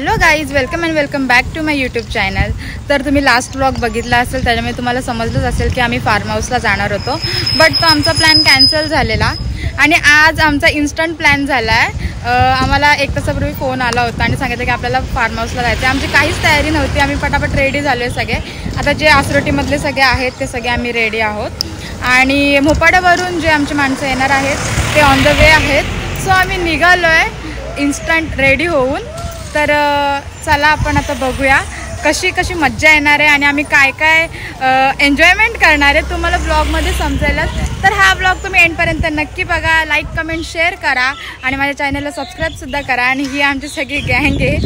Hello guys, welcome and welcome back to my YouTube channel. तर तुम्ही last vlog बघितला असेल, त्याच्यामुळे तुम्हाला समजलंच असेल की आम्ही फार्म हाऊसला जाणार होतो, बट तो आमचा प्लॅन कॅन्सल झालेला. आणि आज आमचा इन्स्टंट प्लॅन झाला आहे. आम्हाला एक तासापूर्वी फोन आला होता आणि सांगितलं की आपल्याला फार्म हाऊसला जायचं आहे. आमची काहीच तयारी नव्हती, आम्ही पटापट रेडी झालो आहे सगळे. आता जे आसरोटीमधले सगळे आहेत ते सगळे आम्ही रेडी आहोत आणि मोपाड्यावरून जे आमची माणसं येणार आहेत ते ऑन द वे आहेत. सो आम्ही निघालो आहे इन्स्टंट रेडी होऊन. तर चला आपण आता बघूया कशी कशी मज्जा येणार आहे आणि आम्ही काय काय एन्जॉयमेंट करणार आहे, तुम्हाला ब्लॉगमध्ये समजेलच. तर हा ब्लॉग तुम्ही एंडपर्यंत नक्की बघा, लाईक कमेंट शेअर करा आणि माझ्या चॅनलला सबस्क्राईबसुद्धा करा. आणि ही आमची सगळी गँग आहे.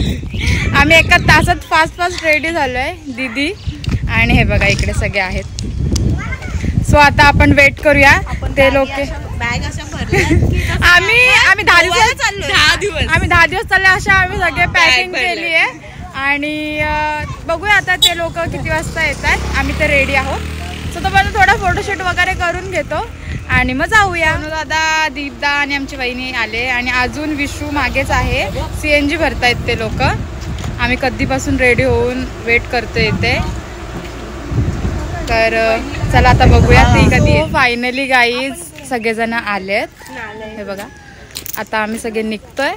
आम्ही एका तासात फास्ट रेडी झालो आहे दीदी. आणि हे बघा इकडे सगळे आहेत. सो आता आपण वेट करूया ते लोक. आम्ही 10 दिवस चालले अशा आम्ही सगळे पॅकिंग केली आहे. आणि बघूया आता ते लोक किती वाजता येतात. आम्ही तर रेडी आहोत. सो तोपर्यंत थोडा फोटोशूट वगैरे करून घेतो आणि मग जाऊया. दादा, दीपदा आणि आमची वहिनी आले आणि अजून विशू मागेच आहे. CNG भरतायत ते लोक. आम्ही कधीपासून रेडी होऊन वेट करतोय इथे. तर चला आता बघूया ती कधी. फायनली गाईज सगळेजण आलेत. हे बघा आता आम्ही सगळे निघतोय.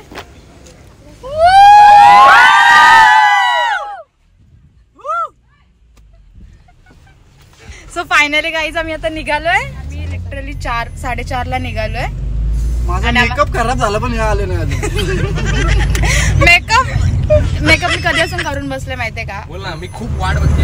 सो फायनली गाईज आम्ही आता निघालोय. आम्ही लिटरली 4-4:30 निघालोय. माझा मेकअप खराब झाला पण आले नाही. मेकअप मी कधीपासून करून बसले माहितीये का? बोल ना, मी खूप वाट बघते.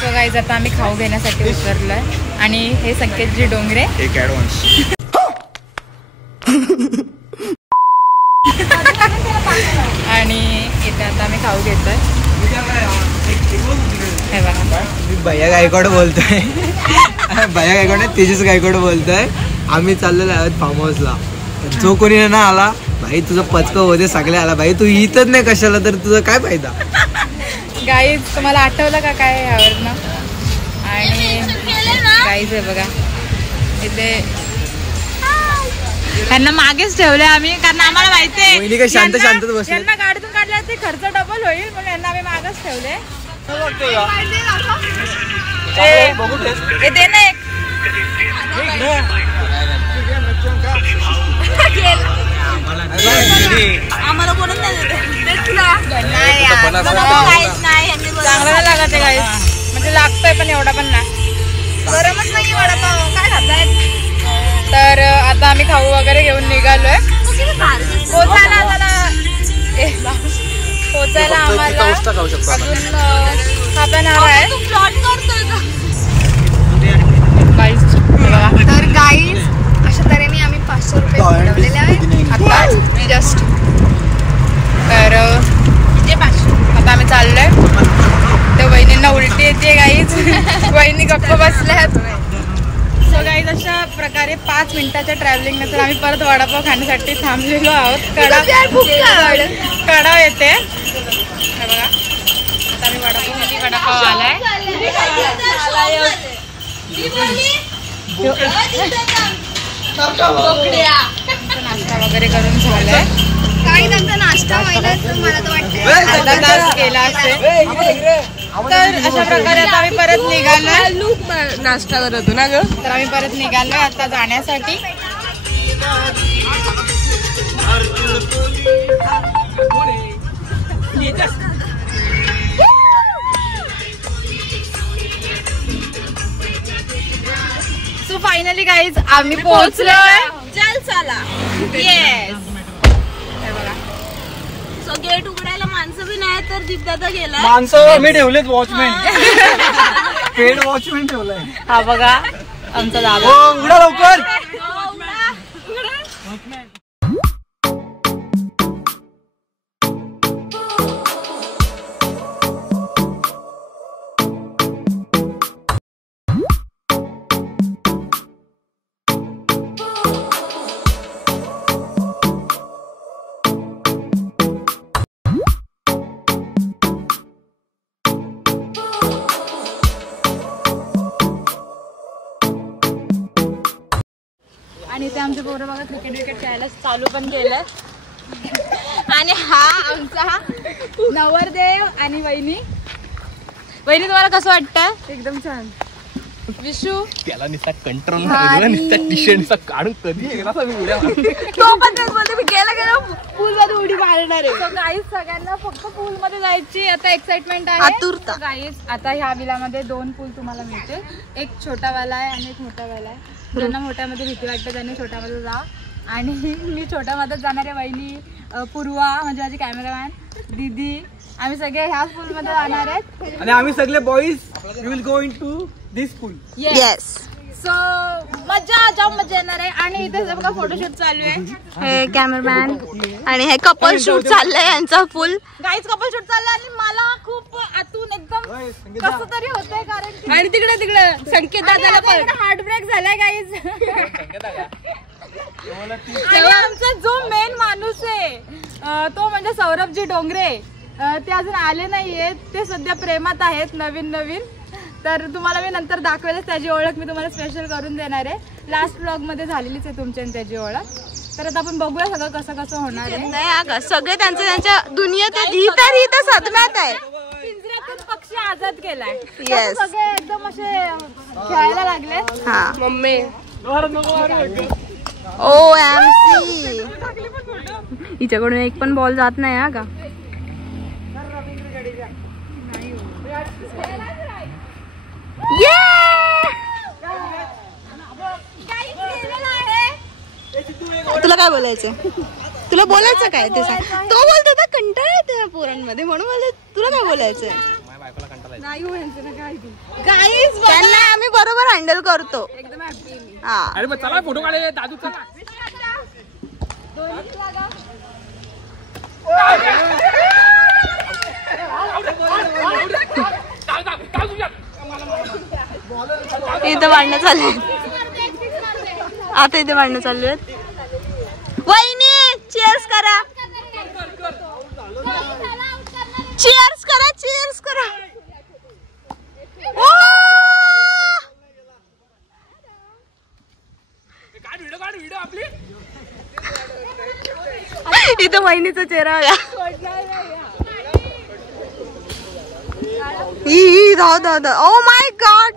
सो गाईज आता आम्ही खाऊ घेण्यासाठी उतरलोय आणि हे संकेतजी डोंगरे एक ऍडव्हान्स. आणि इथे आता आम्ही खाऊ घेतोय. हे बघा मी भैया गायकवाड बोलतोय. भैया गायकवाड तेजस गायकवाड बोलतोय. आम्ही चाललेलो आहोत फार्म हाऊसला. जो कोणी ना आला, भाई तुझं पचकं होते सगळे आला, भाई तू इथंच नाही कशाला, तर तुझा काय फायदा. गाईज तुम्हाला आठवलं का काय ह्यावरनं? आणि गाईज आहे बघा इथे त्यांना मागेच ठेवले आम्ही, कारण आम्हाला माहिती आहे शांत बसले. यांना गाडीतून काढल्या ते खर्च डबल होईल म्हणून यांना आम्ही मागच ठेवले. दे ना एक. आम्हाला बोलून चांगला नाही लागत आहे गाईस, म्हणजे लागतोय पण एवढा पण नाही. गरमच नाही वडापाव, काय खाताय? तर आता आम्ही खाऊ वगैरे घेऊन निघालोय. पोचायला आम्हाला अजून हाफ एन आवर आहे. तर गाईज अशा तऱ्हेने आम्ही 500 रुपये मिळवलेले आहेत आता जस्ट. तर आता आम्ही चाललोय. त्या वहिनींना उलटी येते गाईज. वहिनी गप्प बसल्यात. सो गाईज अशा प्रकारे 5 मिनिटाच्या ट्रॅव्हलिंग नंतर आम्ही परत वडापाव खाण्यासाठी थांबलेलो आहोत. कडाव येते हे बघा. आता आम्ही वडापाव आलाय. नाश्ता वगैरे करून झालाय. काही त्यांचा नाश्ता व्हायला मला तर वाटतं अर्धा तास केला असेल. तर अशा प्रकारे आता आम्ही परत निघालोय. नाश्ता करत होतो ना ग. तर आम्ही परत निघालोय आता जाण्यासाठी. सो फायनली गाईज आम्ही पोहोचलोय. चल चला. येस. सो गेट उघडायला माणसं बी नाही तर दीपदादा गेला. माणसं मी ठेवलेत वॉचमॅन. पेड वॉचमॅन ठेवलाय. हा बघा आमचा दादा. उघडा लवकर. आणि इथे आमचे पोरं बघा क्रिकेट खेळायला चालू पण केलंय. आणि हा आमचा नवरदेव आणि वहिनी. वहिनी तुम्हाला कसं वाटतं? एकदम छान. विशू त्याला निस्ता कंट्रोल निस्ता टी शर्ट काढून कधी तो पण तेच बोलते, मी गेला पूल मध्ये उडी मारणार आहे. गाईज सगळ्यांना फक्त पूल मध्ये जायची आता एक्साइटमेंट आहे, आतुरता. गाईज आता ह्या विलामध्ये 2 पूल तुम्हाला मिळतील. एक छोटावाला आहे आणि एक मोठावाला आहे. ज्यांना मोठ्यामध्ये भीती वाटते त्यांनी छोट्यामध्ये जा. आणि मी छोट्यामध्येच जाणार आहे. वहिनी, पूर्वा म्हणजे माझी कॅमेरामॅन, दीदी, आम्ही सगळे ह्याच पूल मध्ये जाणार आहेत. आणि आम्ही सगळे boys we will go into this pool. Yes. So जाम मजा येणार आहे. आणि इथे बघा फोटोशूट चालू आहे. हे कॅमेरामॅन आणि हे कपल शूट चाललंय यांचा फुल. गाईज कपल शूट चाललंय आणि मला खूप आतून एकदम कसं तरी होतंय कारण आणि तिकडे संकेत दादाला पण हार्ट ब्रेक झालाय गाईज. आणि आमचा जो मेन माणूस आहे तो म्हणजे सौरभजी डोंगरे, ते अजून आले नाहीयेत. ते सध्या प्रेमात आहेत नवीन. तर तुम्हाला मी नंतर दाखवेलच. त्याची ओळख मी तुम्हाला स्पेशल करून देणार आहे. लास्ट ब्लॉग मध्ये झालेलीच आहे तुमची आणि त्याची ओळख. तर आता आपण बघूया सगळं कसं होणार आहे. नाही सगळे त्यांच्या दुनियेत हित सदम्यात आहे. पिंजऱ्यातून पक्षी आजाद केलाय. Yes. सगळे एकदम असे खेळायला लागले. हा मम्मी OMG. हिच्याकडून एक पण बॉल जात नाही हा का. तुला काय बोलायचं? तुला बोलायचं काय ते सांग. तो बोलतो तर कंटाळा येते पोरांमध्ये, म्हणून मला तुला काय बोलायचंय? त्यांना आम्ही बरोबर हँडल करतो. हा अरे मग चला फोटो काढे दादू चला. इथं भांडणं चालू आहेत. आता इथे भांडणं चालू आहेत. वहिनी चीअर्स करा. चीअर्स करा. चीअर्स करा. व्हिडिओ आपली इथं वहिनीचा चेहरा या. धाव. Oh my God.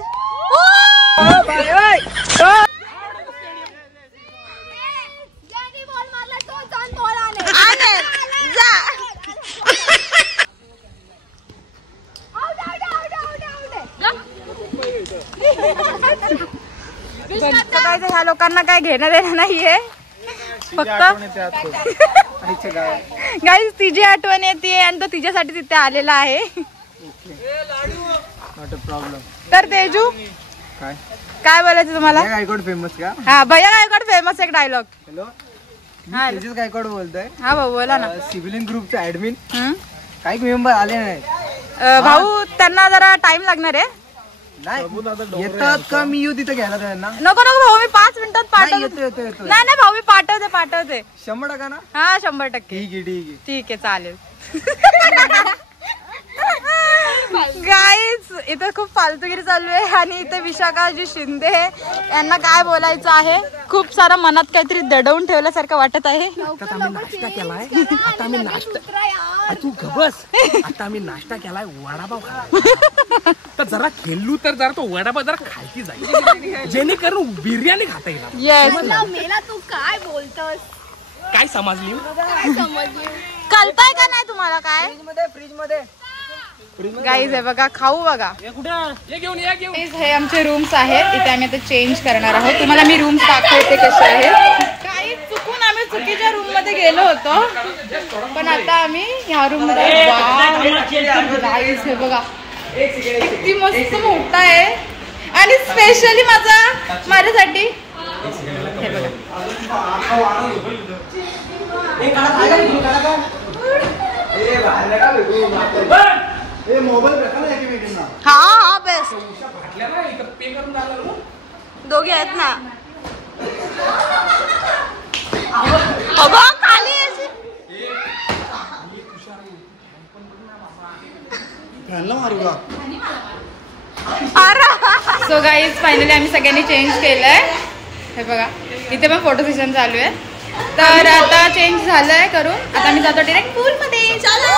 ह्या लोकांना काय घेणं देणं नाहीये. फक्त गाईज तिची आठवण येते आणि तो तिच्यासाठी तिथे आलेला आहे. तर तेजू काय बोलायचं तुम्हाला? गायकवाड फेमस का? हा भैया गायकवाड फेमस. एक डायलॉग. हॅलो, तेजस गायकवाड बोलतोय. हा भाऊ बोला ना. सिव्हिलियन ग्रुपचा ऍडमिन. काही मेंबर आले नाही भाऊ, त्यांना जरा टाइम लागणार आहे. येतात का मी येऊ तिथे घ्यायला त्यांना? नको भाऊ, मी 5 मिनिटात पाठवते. येतो. नाही भाऊ, मी पाठवते. 100% ना? हा 100%. ठीक आहे चालेल. गाईज इथे खूप फालतूगिरी चालू आहे. आणि इथे विशाखाजी शिंदे यांना काय बोलायचं आहे. खूप सारा मनात काहीतरी दडवून ठेवल्यासारखं वाटत आहे. आता आम्ही नाश्ता केलाय. तू घबस. आता आम्ही नाश्ता केलाय वडापाव खाला. तर जरा खेळलू तर जरा तो वडापाव जरा खायची जाईल, जेणेकरून बिर्याणी खाता येईल. येस. मेला तू काय बोलतोस? काय समजली? कळताय का नाही तुम्हाला काय? फ्रीज मध्ये गाईज हे बघा, खाऊ बघा. ये घेऊन ये. हे आमचे रूम्स आहेत. इथे आम्ही आता चेंज करणार आहोत. तुम्हाला मी रूम्स दाखवते कसे आहेत. काही चुकून आम्ही चुकीच्या रूम मध्ये गेलो होतो, पण आता आम्ही ह्या रूम मध्ये. गाईज हे बघा, किती मस्त मोठा आहे. आणि स्पेशली माझ्यासाठी हे बघा. हा बेस्ट. दोघे आहेत ना. खाली सो गाईज फायनली आम्ही सगळ्यांनी चेंज केलंय. हे बघा, इथे पण फोटो सेशन चालू आहे. तर आता चेंज झालंय करून, आता मी जातो डायरेक्ट पूल मध्ये. चलो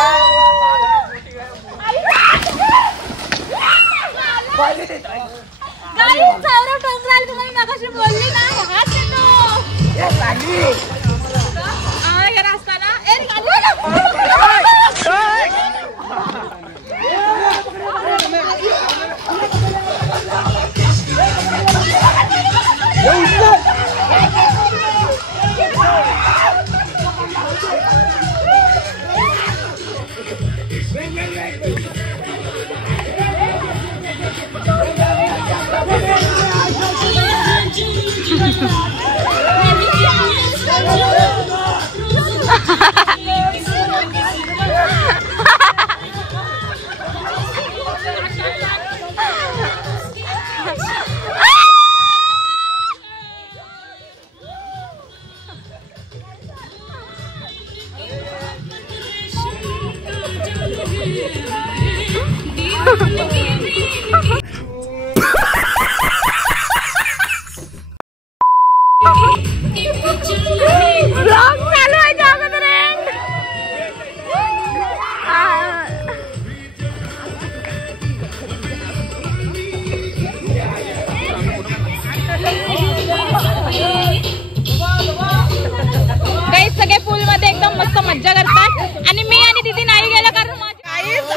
सगळे पूल मध्ये एकदम मस्त मज्जा करतात आणि मी आणि दीदी नाही गेलो कारण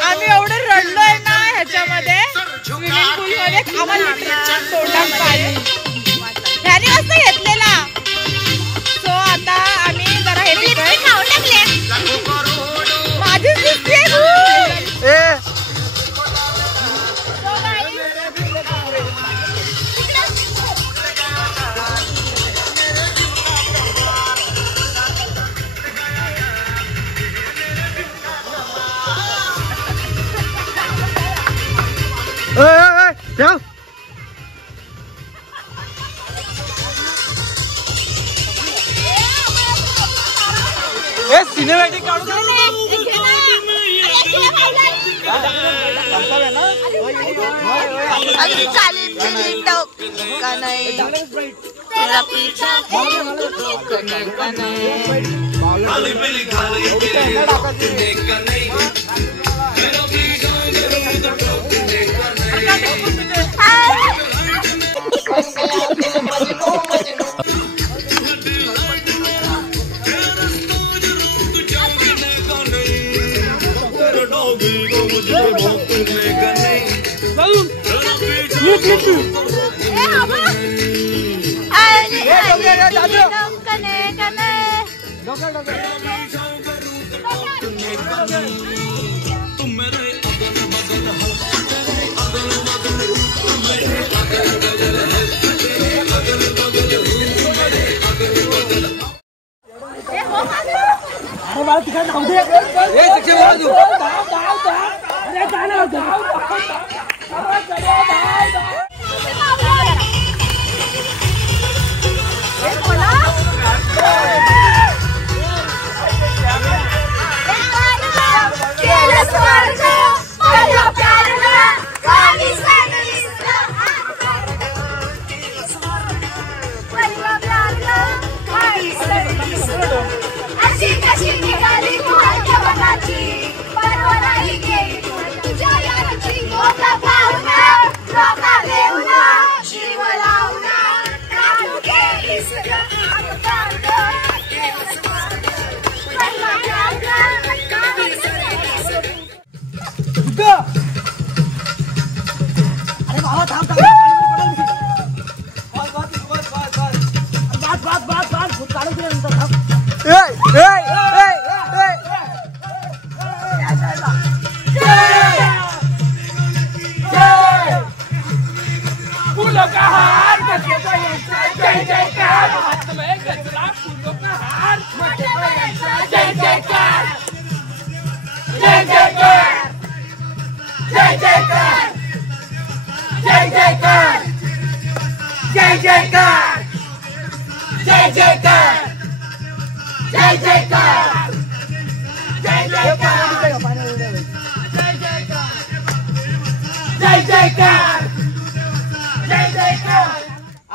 आम्ही एवढं रडलोय ना ह्याच्यामध्ये स्विमिंग पूल मध्ये. आम्हाला तोंडात पाणी ह्याने मस्त घेतलेला. सो आता आम्ही जरा हे खाऊन टाकले. माझीच दिसते. सिनेमॅटिक काढू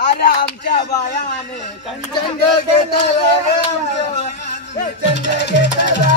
अरे आमच्या बायाने कंचन घेतला कंचन घेतला.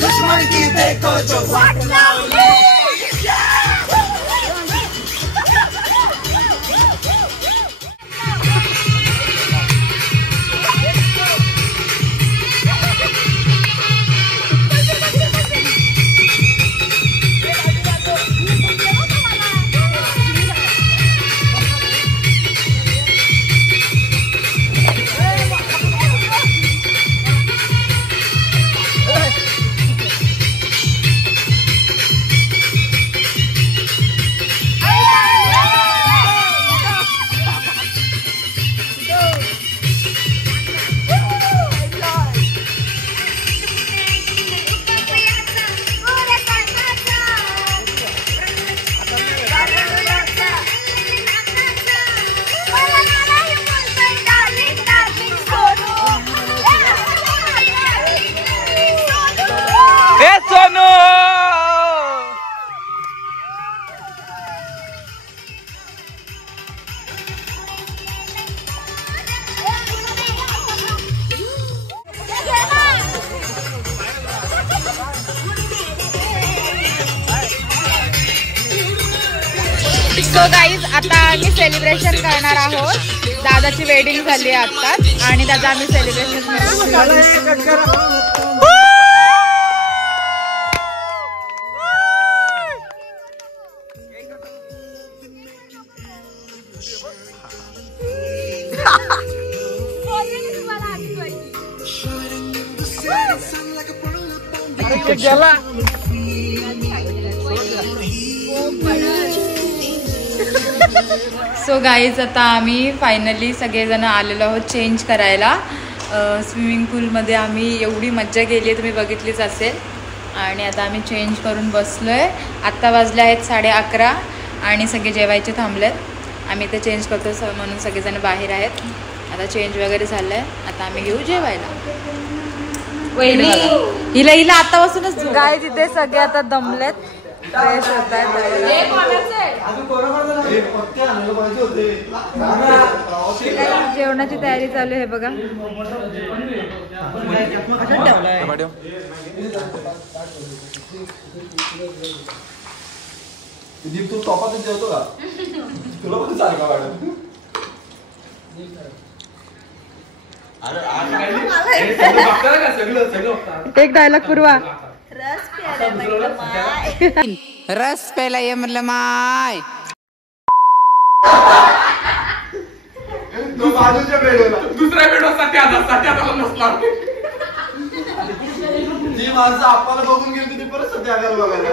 दुश्मन की देखो जो सो गाईज आता आम्ही सेलिब्रेशन करणार आहोत. दादाची वेडिंग झाली आहे आत्ताच आणि त्याचं आम्ही सेलिब्रेशन सो गाईज आता आम्ही फायनली सगळेजण आलेलो आहोत चेंज करायला. स्विमिंग पूलमध्ये आम्ही एवढी मज्जा केली आहे तुम्ही बघितलीच असेल. आणि आता आम्ही चेंज करून बसलो आहे. आत्ता वाजले आहेत 11:30 आणि सगळे जेवायचे थांबलेत. आम्ही इथे चेंज करतो म्हणून सगळेजण बाहेर आहेत. आता चेंज वगैरे झालं आहे. आता आम्ही घेऊ जेवायला. हिला हिला आतापासूनच गाय तिथे सगळे आता दमलेत फ्रेश होत आहेत. जेवणाची तयारी चालू आहे बघा. तू टॉपातच जेवतो का? तुला पण सारखा वाटत. एक डायलॉग पूर्वा. रस प्यायला ये म्हणलं माय. बाजूच्या बेडला दुसऱ्या बेडवर नसला. जी माणसं आपल्याला बघून गेली ती परत सत्याला बघायला.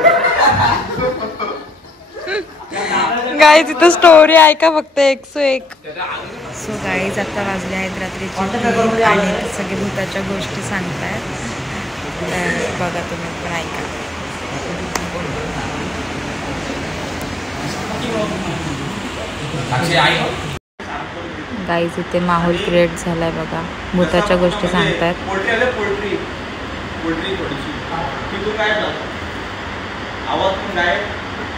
गाईज इथं स्टोरी ऐका फक्त 101. सो गाईज आता वाजले आहेत रात्रीचे आणि सगळे भूताच्या गोष्टी सांगतायत. तर बघा तुम्ही पण ऐका. गाईज इथे माहोल क्रिएट झालाय बघा. भूताच्या गोष्टी सांगतायत. आवाज पण गायब,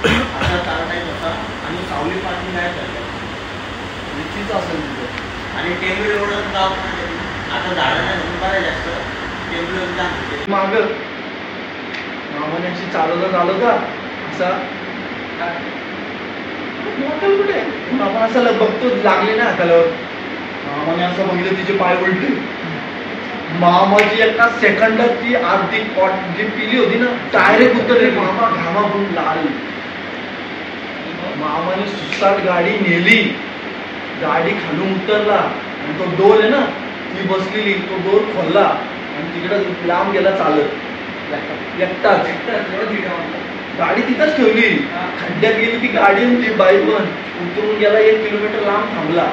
आता चार टाईम होता आणि सावली पाणी गायब झालं. निश्चित असेल तिथे. आणि टेंबू एवढं गाव आता झाडं नाही बरं जास्त टेंबू माग मामाण्याची चालवता असा मोठं कुठे आपण असं बघतो लागले ना हाताला. मामाने असं बघितलं तिचे पाय उलटे. मामाची एका सेकंदात ती अर्धी पॉट जी पिली होती ना डायरेक्ट उतरली. मामा घामाघूम लाल. मामाने सुसाट गाडी नेली. गाडी खालून उतरला आणि तो डोल आहे ना ती बसलेली तो डोल खोलला आणि तिकडं लांब गेला चालत एकटाच. गाडी तिथंच ठेवली. खड्ड्यात गेली ती गाडी आणि ती बाई पण उतरून गेला. 1 किलोमीटर लांब थांबला.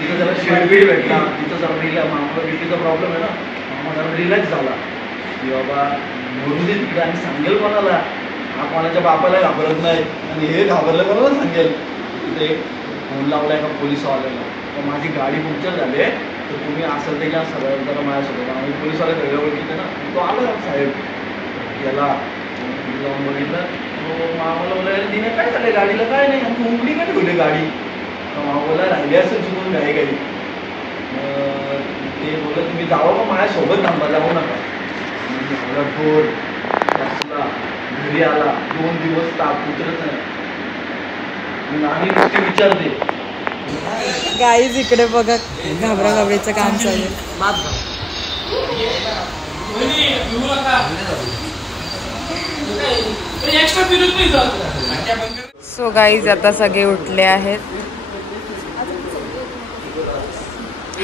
तिथं जरा शेडबीड भेटला. तिथं जरा रिलॅक्स. मामाला बीपीचा प्रॉब्लेम आहे ना. मामा जरा रिलॅक्स झाला की बाबा भरून दे तिकडे आणि सांगेल कोणाला. हा कोणाच्या बापाला घाबरत नाही आणि हे घाबरलं कोणाला सांगेल. तिथे एक फोन लावला एका पोलिसवाल्याला तर माझी गाडी पंक्चर झाली आहे तर तुम्ही असेल ते घ्या सगळं जरा माझ्यासोबत. आणि पोलिसवाला सगळ्या ओळखीचे ना तो आला साहेब गेला जाऊन बघितलं. तो मामाला बोला तिने काय झालं गाडीला काय नाही आणि तू उघडी काय ठेवली गाडी. मामाला राहिली असेल चुकून काही काही. ते बोलत तुम्ही जावं का माझ्यासोबत थांबा जाऊ नका. ढोर बसला घरी आला. 2 दिवस ताप उतरत नाही. आणि गोष्टी विचारते. गाईज इकडे बघा घाबरा घाबरीचं काम चालू आहे. सो गाईज आता सगळे उठले आहेत.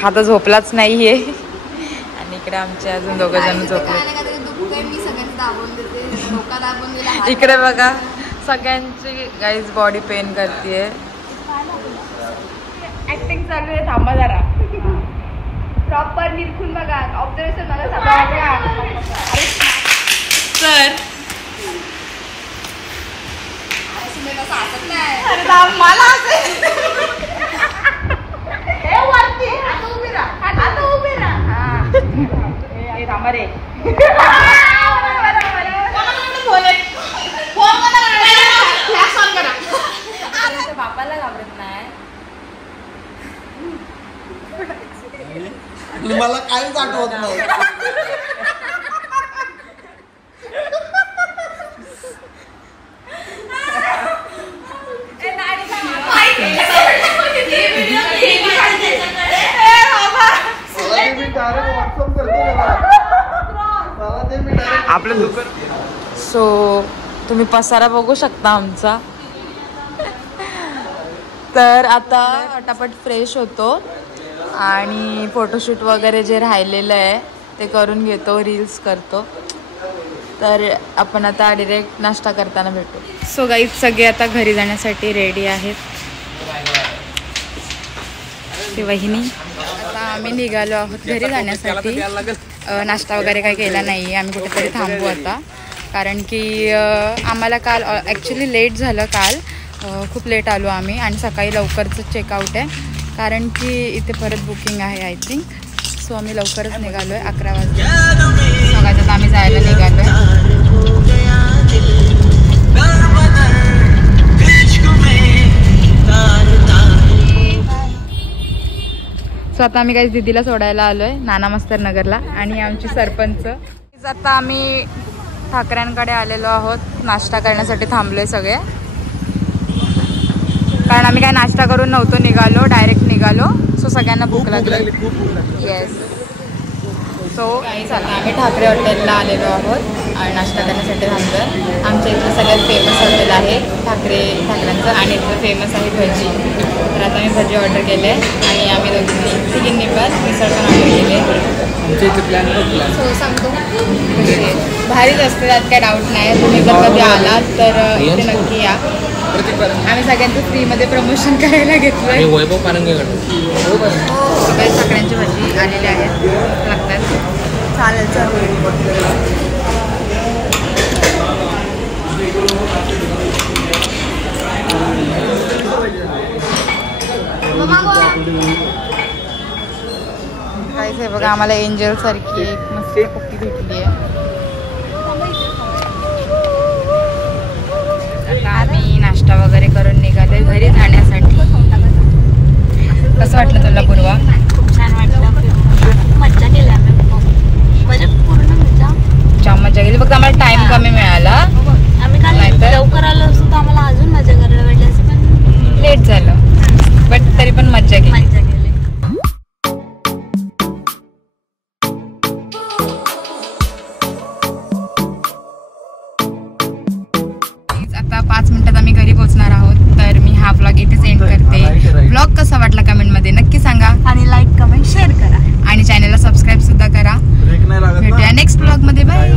हा तर झोपलाच नाहीये आणि इकडे आमचे अजून 2 जण झोपले. इकडे बघा सगळ्यांची गाईज बॉडी पेन करते. ऍक्टिंग चालू आहे. थांबा जरा. प्रॉपर निरखून बघा. ऑब्झर्वेशन बघा. सर मला थांबा रे. बापाला घाबरत नाही. मला काहीच आठवत नाही. आपलं दुकान. सो तुम्ही पसारा बघू शकता आमचा. तर आता पटापट फ्रेश होतो आणि फोटोशूट वगैरे जे राहिलेलं आहे ते करून घेतो. रील्स करतो. तर आपण आता डायरेक्ट नाश्ता करताना भेटू. सो गाईज सगळे आता घरी जाण्यासाठी रेडी आहेत. ती वहिनी. आता आम्ही निघालो आहोत घरी जाण्यासाठी. नाश्ता वगैरे काही केला नाही आहे. आम्ही कुठेतरी थांबू आता कारण की आम्हाला काल ॲक्च्युली लेट झालं. काल खूप लेट आलो आम्ही आणि सकाळी लवकरच चेकआउट आहे कारण की इथे परत बुकिंग आहे आय थिंक. सो आम्ही लवकरच निघालो आहे. 11 वाजता सकाळच्यात आम्ही जायला निघालो आहे. सो आता आम्ही काही दिदीला सोडायला आलो आहे नाना मस्तर नगरला आणि आमची सरपंच. आता आम्ही ठाकऱ्यांकडे आलेलो आहोत. नाश्ता करण्यासाठी थांबलो आहे सगळे कारण आम्ही काय नाश्ता करून नव्हतो निघालो. डायरेक्ट निघालो. सो सगळ्यांना भूक लागली. येस. सो आता आम्ही ठाकरे हॉटेलला आलेलो आहोत आणि नाश्ता करण्यासाठी थांबलो. आमच्या इथलं सगळ्यात फेमस हॉटेल आहे ठाकऱ्यांचं आणि इथलं फेमस आहे भजी. तर आता मी भजी ऑर्डर केले आणि आम्ही तिघींनी पण मिसळ पण ऑर्डर केले. आमच्या इथे प्लॅन सो सांगतो भारीच असते त्यात काय डाऊट नाही. तुम्ही जर कधी आलात तर इथे नक्की या. आम्ही सगळ्यांचं फ्रीमध्ये प्रमोशन करायला घेतलं. वैभव पारंगेकडे सगळ्या साखऱ्यांची भाजी आलेली आहेत. लागतात. चालेल चालेल. काहीच आहे बघा आम्हाला एंजल सारखी एक मस्त पप्पी भेटली आहे. आता आम्ही नाश्ता वगैरे करून निघालोय घरी जाण्यासाठी. कसं वाटलं तुला पूर्वा? खूप छान वाटलं, मज्जा केली आम्ही, म्हणजे पूर्ण मजा, जाम मजा गेली. फक्त आम्हाला टाइम कमी मिळाला, आम्ही काल लवकर आलो असतो तर आम्हाला अजून मजा करायला भेटली असं, पण लेट झालं, बट तरी पण मज्जा केली. मजा केली. आता 5 मिनिटात आम्ही घरी पोहोचणार आहोत. तर मी हा व्लॉग इथेच एंड करते. व्लॉग कसा वाटला कमेंटमध्ये नक्की सांगा आणि लाईक कमेंट शेअर करा आणि चॅनलला सबस्क्राईब सुद्धा करा. भेटूया नेक्स्ट व्लॉग मध्ये. बाय.